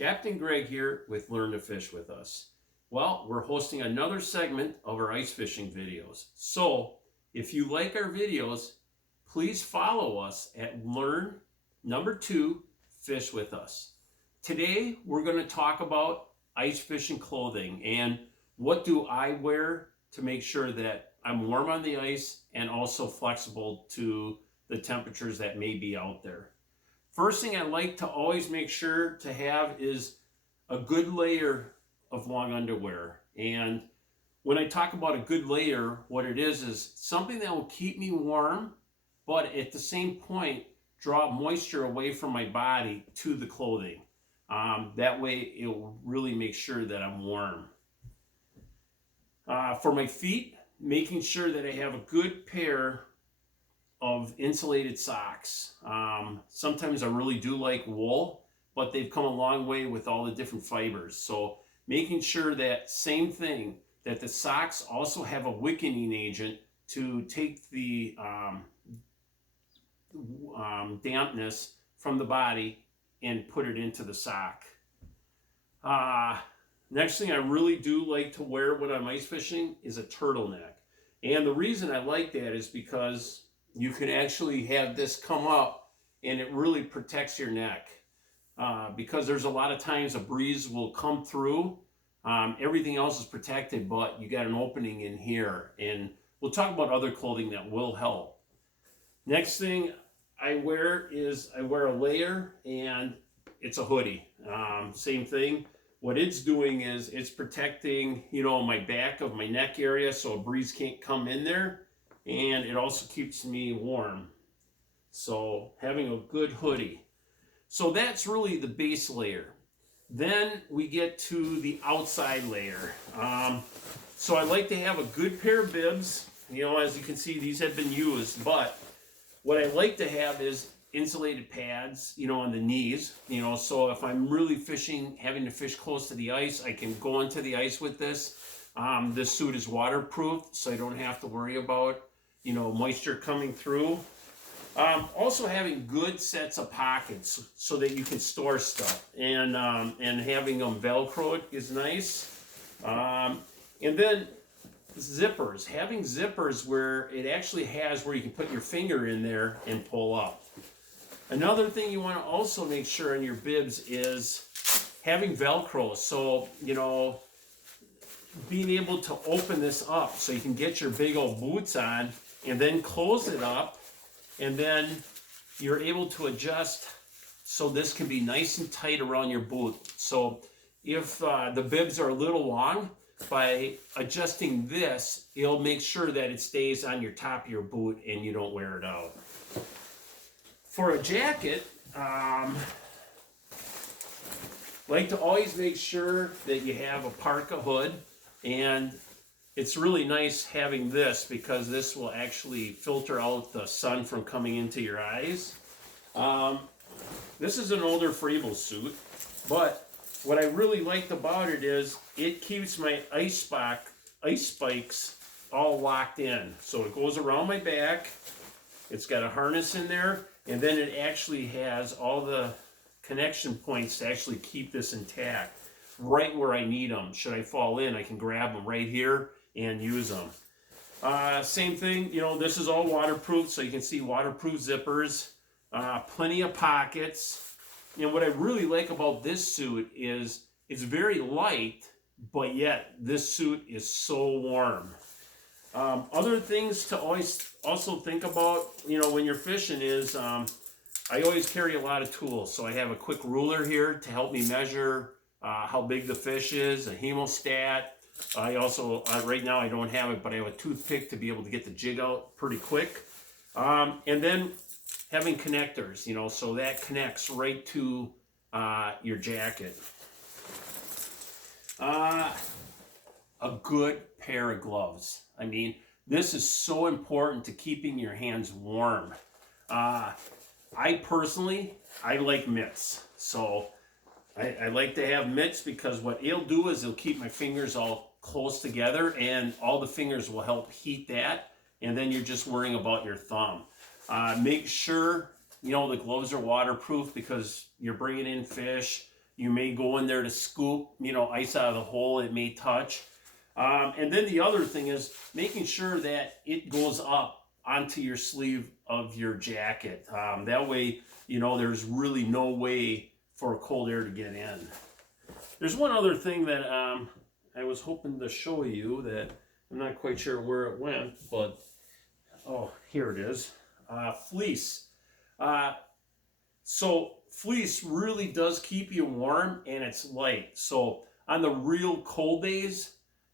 Captain Greg here with Learn to Fish with Us. Well, we're hosting another segment of our ice fishing videos. So, if you like our videos, please follow us at Learn2Fish with Us. Today, we're going to talk about ice fishing clothing and what do I wear to make sure that I'm warm on the ice and also flexible to the temperatures that may be out there. First thing I like to always make sure to have is a good layer of long underwear. And when I talk about a good layer, what it is something that will keep me warm, but at the same point, draw moisture away from my body to the clothing. That way, it will really make sure that I'm warm. For my feet, making sure that I have a good pair of insulated socks. Sometimes I really do like wool, but they've come a long way with all the different fibers. So making sure that same thing, that the socks also have a wicking agent to take the dampness from the body and put it into the sock. Next thing I really do like to wear when I'm ice fishing is a turtleneck. And the reason I like that is because you can actually have this come up and it really protects your neck. Because there's a lot of times a breeze will come through. Everything else is protected, but you got an opening in here. And we'll talk about other clothing that will help. Next thing I wear is a layer, and it's a hoodie. Same thing. What it's doing is it's protecting, my back of my neck area so a breeze can't come in there. And it also keeps me warm. So having a good hoodie. So that's really the base layer. Then we get to the outside layer. So I like to have a good pair of bibs. As you can see, these have been used. But what I like to have is insulated pads, on the knees. So if I'm really fishing, having to fish close to the ice, I can go into the ice with this. This suit is waterproof, so I don't have to worry about moisture coming through. Also having good sets of pockets so that you can store stuff, and having them Velcroed is nice. And then zippers, having zippers where it actually has where you can put your finger in there and pull up. Another thing you want to also make sure in your bibs is having Velcro. So, being able to open this up so you can get your big old boots on and then close it up, and then you're able to adjust so this can be nice and tight around your boot. So if the bibs are a little long, by adjusting this, it'll make sure that it stays on your top of your boot and you don't wear it out. For a jacket, like to always make sure that you have a parka hood, and it's really nice having this because this will actually filter out the sun from coming into your eyes. This is an older Freeble suit, but what I really liked about it is it keeps my ice spikes all locked in. So it goes around my back, it's got a harness in there, and then it actually has all the connection points to actually keep this intact right where I need them. Should I fall in, I can grab them right here and use them. Same thing, this is all waterproof, so you can see waterproof zippers, plenty of pockets. And what I really like about this suit is it's very light, but yet this suit is so warm. Other things to always also think about, when you're fishing is I always carry a lot of tools. So I have a quick ruler here to help me measure how big the fish is, a hemostat. I also, right now I don't have it, but I have a toothpick to be able to get the jig out pretty quick. And then having connectors, so that connects right to your jacket. A good pair of gloves. I mean, this is so important to keeping your hands warm. I personally like mitts. So I like to have mitts because what it'll do is it'll keep my fingers all close together, and all the fingers will help heat that, and then you're just worrying about your thumb. Make sure the gloves are waterproof because you're bringing in fish. You may go in there to scoop, ice out of the hole. It may touch. And then the other thing is making sure that it goes up onto your sleeve of your jacket. That way, there's really no way for cold air to get in. There's one other thing that I was hoping to show you that I'm not quite sure where it went, but oh, here it is. Fleece. So fleece really does keep you warm, and it's light. So on the real cold days,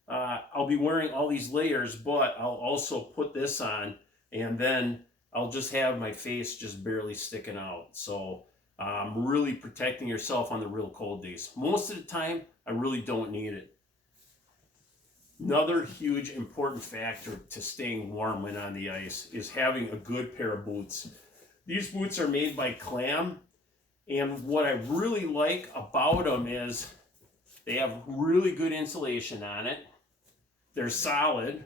I'll be wearing all these layers, but I'll also put this on, and then I'll just have my face just barely sticking out. So really protecting yourself on the real cold days. Most of the time, I really don't need it. Another huge important factor to staying warm when on the ice is having a good pair of boots. These boots are made by Clam, and what I really like about them is they have really good insulation on it. They're solid,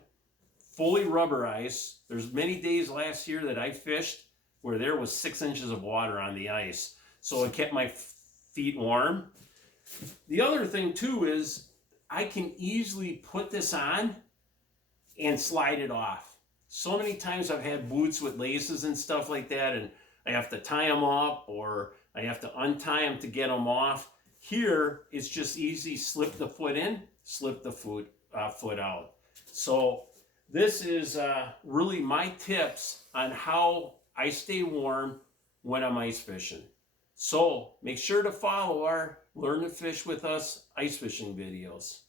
fully rubberized. There's many days last year that I fished where there was 6 inches of water on the ice, so it kept my feet warm. The other thing too is I can easily put this on and slide it off. So many times I've had boots with laces and stuff like that, and I have to tie them up or I have to untie them to get them off. Here, it's just easy. Slip the foot in, slip the foot out. So this is really my tips on how I stay warm when I'm ice fishing. So make sure to follow our Learn to Fish with Us ice fishing videos.